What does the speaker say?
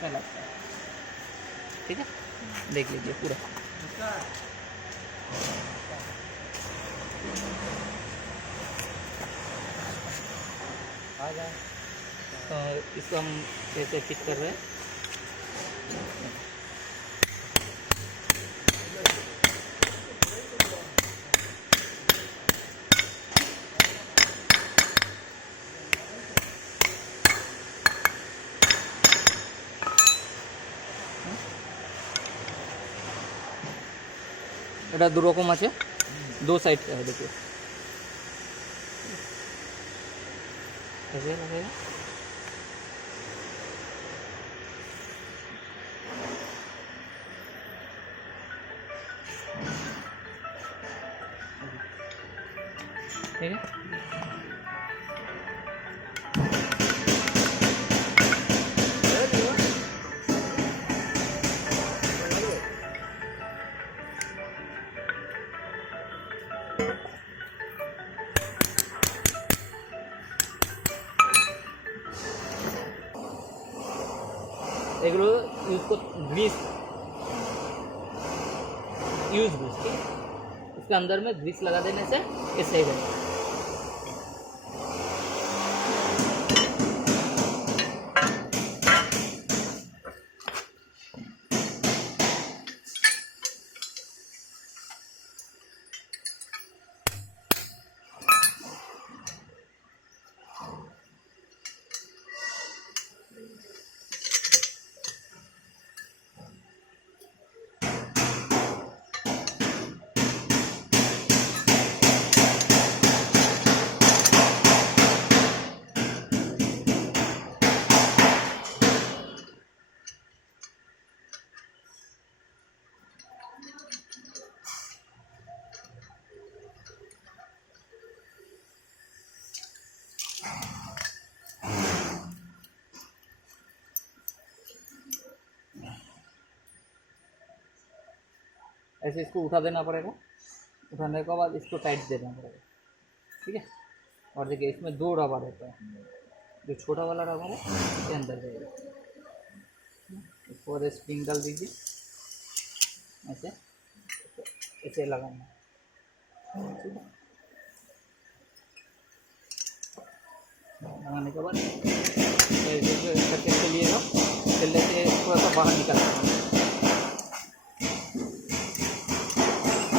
इसमें लगता है। ठीक है, देख लीजिए पूरा। तो इसको हम कैसे फिट कर रहे हैं। এটা দু রকম আছে, दो साइड का है। देखिए ऐसे लगेगा। ठीक है, এগুলো ग्रीस यूज ग्रीस, ठीक है। इसके अंदर में ग्रीस लगा देने से ये सही रहेगा। ऐसे इसको उठा देना पड़ेगा। उठाने के बाद इसको टाइट देना पड़ेगा, ठीक है। और देखिए इसमें दो रबर रहता है, जो छोटा वाला रबर है इसके अंदर जाएगा। इसको स्प्रिंग डाल दीजिए, ऐसे ऐसे लगाना, ठीक है। लगाने के बाद करके चलिएगा, चलने से थोड़ा सा बाहर निकलना।